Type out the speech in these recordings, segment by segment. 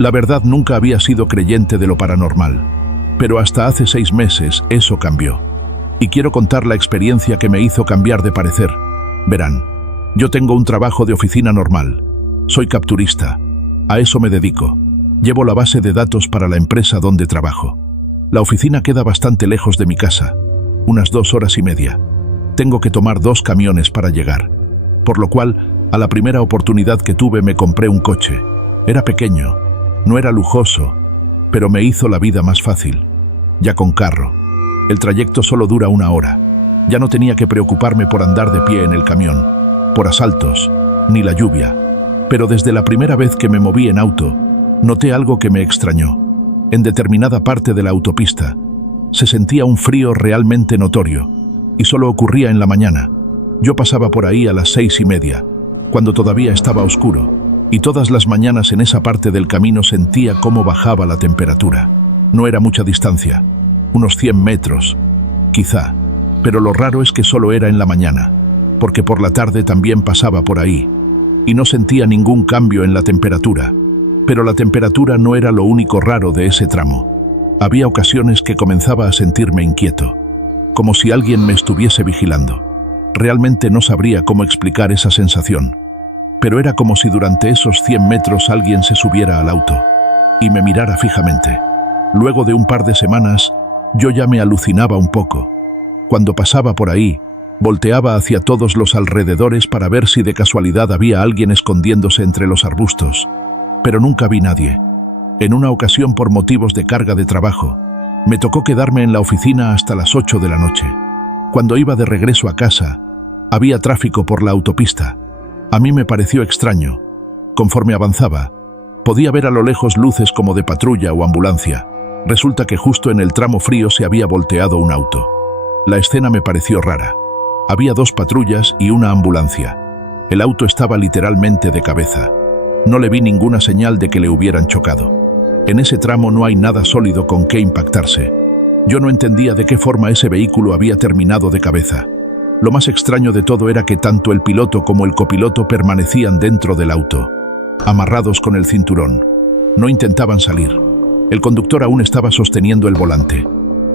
La verdad, nunca había sido creyente de lo paranormal, pero hasta hace 6 meses eso cambió. Y quiero contar la experiencia que me hizo cambiar de parecer. Verán, yo tengo un trabajo de oficina normal. Soy capturista. A eso me dedico. Llevo la base de datos para la empresa donde trabajo. La oficina queda bastante lejos de mi casa, unas 2 horas y media. Tengo que tomar 2 camiones para llegar, por lo cual, a la primera oportunidad que tuve me compré un coche. Era pequeño, no era lujoso, pero me hizo la vida más fácil. Ya con carro, el trayecto solo dura 1 hora. Ya no tenía que preocuparme por andar de pie en el camión, por asaltos, ni la lluvia. Pero desde la primera vez que me moví en auto, noté algo que me extrañó. En determinada parte de la autopista, se sentía un frío realmente notorio, y solo ocurría en la mañana. Yo pasaba por ahí a las 6:30, cuando todavía estaba oscuro, y todas las mañanas en esa parte del camino sentía cómo bajaba la temperatura. No era mucha distancia, unos 100 metros, quizá, pero lo raro es que solo era en la mañana, porque por la tarde también pasaba por ahí, y no sentía ningún cambio en la temperatura. Pero la temperatura no era lo único raro de ese tramo. Había ocasiones que comenzaba a sentirme inquieto, como si alguien me estuviese vigilando. Realmente no sabría cómo explicar esa sensación, pero era como si durante esos 100 metros alguien se subiera al auto y me mirara fijamente. Luego de un par de semanas, yo ya me alucinaba un poco. Cuando pasaba por ahí, volteaba hacia todos los alrededores para ver si de casualidad había alguien escondiéndose entre los arbustos, pero nunca vi nadie. En una ocasión, por motivos de carga de trabajo, me tocó quedarme en la oficina hasta las 8 de la noche. Cuando iba de regreso a casa, había tráfico por la autopista. A mí me pareció extraño. Conforme avanzaba, podía ver a lo lejos luces como de patrulla o ambulancia. Resulta que justo en el tramo frío se había volteado un auto. La escena me pareció rara. Había 2 patrullas y una ambulancia. El auto estaba literalmente de cabeza. No le vi ninguna señal de que le hubieran chocado. En ese tramo no hay nada sólido con qué impactarse. Yo no entendía de qué forma ese vehículo había terminado de cabeza. Lo más extraño de todo era que tanto el piloto como el copiloto permanecían dentro del auto, amarrados con el cinturón. No intentaban salir. El conductor aún estaba sosteniendo el volante.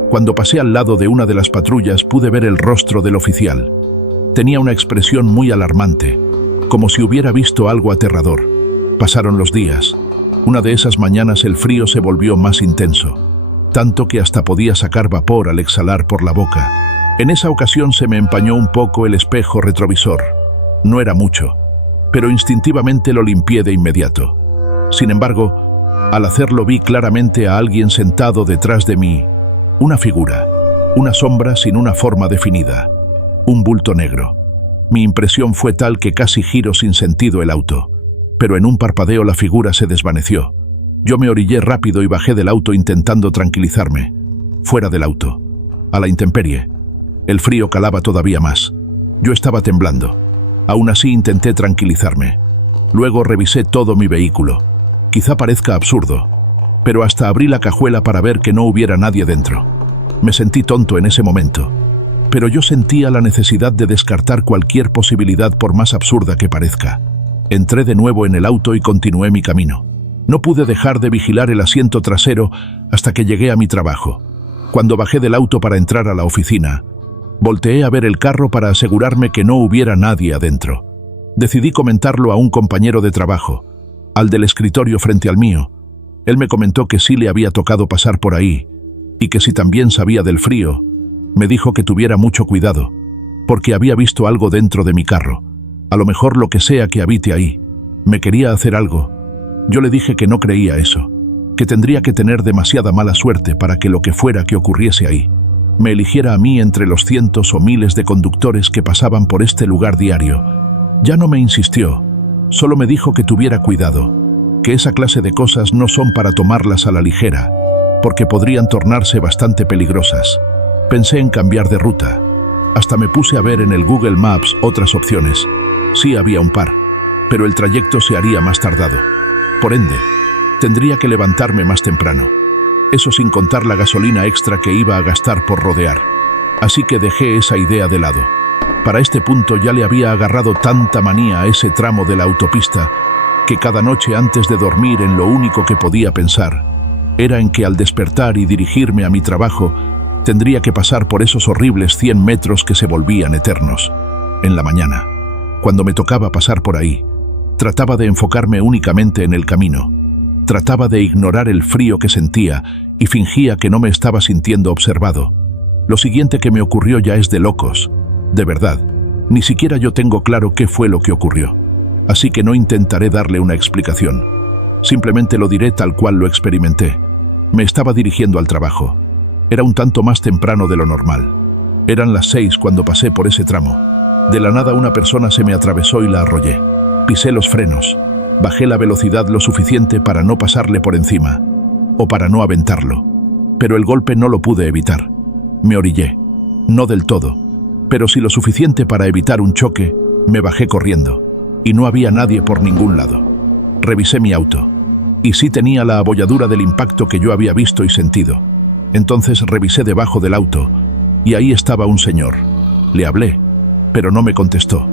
Cuando pasé al lado de una de las patrullas pude ver el rostro del oficial. Tenía una expresión muy alarmante, como si hubiera visto algo aterrador. Pasaron los días. Una de esas mañanas el frío se volvió más intenso, tanto que hasta podía sacar vapor al exhalar por la boca. En esa ocasión se me empañó un poco el espejo retrovisor. No era mucho, pero instintivamente lo limpié de inmediato. Sin embargo, al hacerlo vi claramente a alguien sentado detrás de mí. Una figura, una sombra sin una forma definida, un bulto negro. Mi impresión fue tal que casi giro sin sentido el auto. Pero en un parpadeo la figura se desvaneció. Yo me orillé rápido y bajé del auto intentando tranquilizarme. Fuera del auto, a la intemperie. El frío calaba todavía más. Yo estaba temblando. Aún así intenté tranquilizarme. Luego revisé todo mi vehículo. Quizá parezca absurdo, pero hasta abrí la cajuela para ver que no hubiera nadie dentro. Me sentí tonto en ese momento, pero yo sentía la necesidad de descartar cualquier posibilidad por más absurda que parezca. Entré de nuevo en el auto y continué mi camino. No pude dejar de vigilar el asiento trasero hasta que llegué a mi trabajo. Cuando bajé del auto para entrar a la oficina, volteé a ver el carro para asegurarme que no hubiera nadie adentro. Decidí comentarlo a un compañero de trabajo, al del escritorio frente al mío. Él me comentó que sí le había tocado pasar por ahí, y que si también sabía del frío, me dijo que tuviera mucho cuidado, porque había visto algo dentro de mi carro. A lo mejor lo que sea que habite ahí, me quería hacer algo. Yo le dije que no creía eso, que tendría que tener demasiada mala suerte para que lo que fuera que ocurriese ahí me eligiera a mí entre los cientos o miles de conductores que pasaban por este lugar diario. Ya no me insistió, solo me dijo que tuviera cuidado, que esa clase de cosas no son para tomarlas a la ligera, porque podrían tornarse bastante peligrosas. Pensé en cambiar de ruta. Hasta me puse a ver en el Google Maps otras opciones. Sí había un par, pero el trayecto se haría más tardado. Por ende, tendría que levantarme más temprano. Eso sin contar la gasolina extra que iba a gastar por rodear. Así que dejé esa idea de lado. Para este punto ya le había agarrado tanta manía a ese tramo de la autopista que cada noche antes de dormir en lo único que podía pensar era en que al despertar y dirigirme a mi trabajo tendría que pasar por esos horribles 100 metros que se volvían eternos. En la mañana, cuando me tocaba pasar por ahí, trataba de enfocarme únicamente en el camino. Trataba de ignorar el frío que sentía y fingía que no me estaba sintiendo observado. Lo siguiente que me ocurrió ya es de locos. De verdad, ni siquiera yo tengo claro qué fue lo que ocurrió. Así que no intentaré darle una explicación. Simplemente lo diré tal cual lo experimenté. Me estaba dirigiendo al trabajo. Era un tanto más temprano de lo normal. Eran las 6 cuando pasé por ese tramo. De la nada una persona se me atravesó y la arrollé. Pisé los frenos. Bajé la velocidad lo suficiente para no pasarle por encima, o para no aventarlo. Pero el golpe no lo pude evitar. Me orillé. No del todo, pero sí lo suficiente para evitar un choque. Me bajé corriendo. Y no había nadie por ningún lado. Revisé mi auto. Y sí tenía la abolladura del impacto que yo había visto y sentido. Entonces revisé debajo del auto, y ahí estaba un señor. Le hablé, pero no me contestó.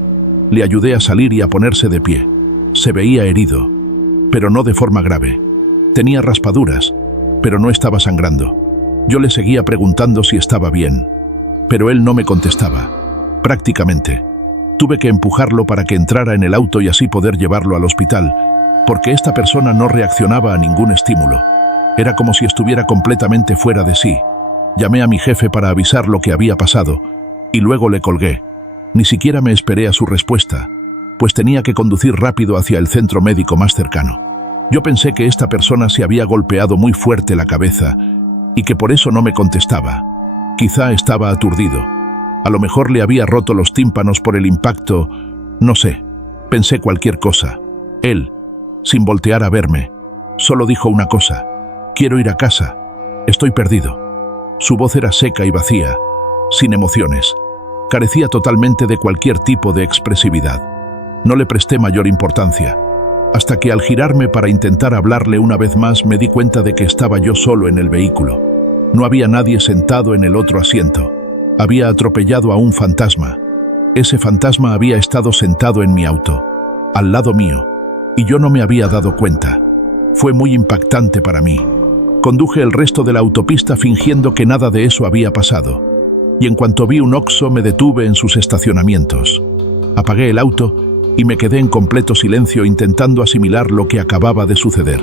Le ayudé a salir y a ponerse de pie. Se veía herido, pero no de forma grave. Tenía raspaduras, pero no estaba sangrando. Yo le seguía preguntando si estaba bien, pero él no me contestaba. Prácticamente, tuve que empujarlo para que entrara en el auto y así poder llevarlo al hospital, porque esta persona no reaccionaba a ningún estímulo. Era como si estuviera completamente fuera de sí. Llamé a mi jefe para avisar lo que había pasado, y luego le colgué. Ni siquiera me esperé a su respuesta, pues tenía que conducir rápido hacia el centro médico más cercano. Yo pensé que esta persona se había golpeado muy fuerte la cabeza y que por eso no me contestaba. Quizá estaba aturdido. A lo mejor le había roto los tímpanos por el impacto. No sé. Pensé cualquier cosa. Él, sin voltear a verme, solo dijo una cosa: quiero ir a casa. Estoy perdido. Su voz era seca y vacía, sin emociones. Carecía totalmente de cualquier tipo de expresividad. No le presté mayor importancia, hasta que al girarme para intentar hablarle una vez más me di cuenta de que estaba yo solo en el vehículo. No había nadie sentado en el otro asiento. Había atropellado a un fantasma. Ese fantasma había estado sentado en mi auto, al lado mío, y yo no me había dado cuenta. Fue muy impactante para mí. Conduje el resto de la autopista fingiendo que nada de eso había pasado, y en cuanto vi un Oxxo me detuve en sus estacionamientos. Apagué el auto y me quedé en completo silencio intentando asimilar lo que acababa de suceder.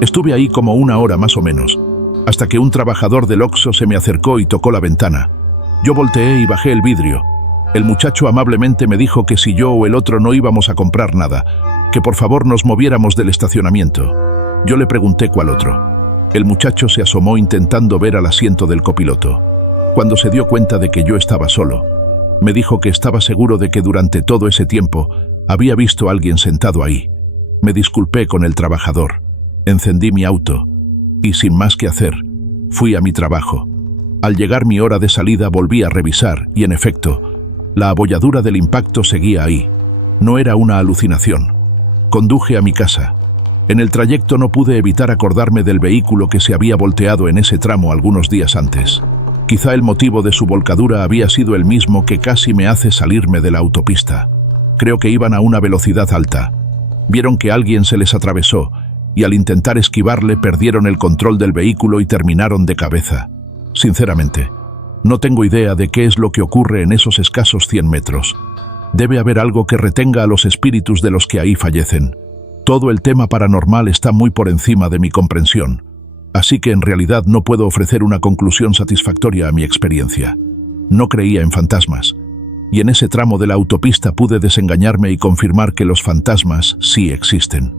Estuve ahí como 1 hora más o menos, hasta que un trabajador del Oxxo se me acercó y tocó la ventana. Yo volteé y bajé el vidrio. El muchacho amablemente me dijo que si yo o el otro no íbamos a comprar nada, que por favor nos moviéramos del estacionamiento. Yo le pregunté cuál otro. El muchacho se asomó intentando ver al asiento del copiloto. Cuando se dio cuenta de que yo estaba solo, me dijo que estaba seguro de que durante todo ese tiempo había visto a alguien sentado ahí. Me disculpé con el trabajador, encendí mi auto y, sin más que hacer, fui a mi trabajo. Al llegar mi hora de salida volví a revisar y, en efecto, la abolladura del impacto seguía ahí. No era una alucinación. Conduje a mi casa. En el trayecto no pude evitar acordarme del vehículo que se había volteado en ese tramo algunos días antes. Quizá el motivo de su volcadura había sido el mismo que casi me hace salirme de la autopista. Creo que iban a una velocidad alta. Vieron que alguien se les atravesó y al intentar esquivarle perdieron el control del vehículo y terminaron de cabeza. Sinceramente, no tengo idea de qué es lo que ocurre en esos escasos 100 metros. Debe haber algo que retenga a los espíritus de los que ahí fallecen. Todo el tema paranormal está muy por encima de mi comprensión, así que en realidad no puedo ofrecer una conclusión satisfactoria a mi experiencia. No creía en fantasmas, y en ese tramo de la autopista pude desengañarme y confirmar que los fantasmas sí existen.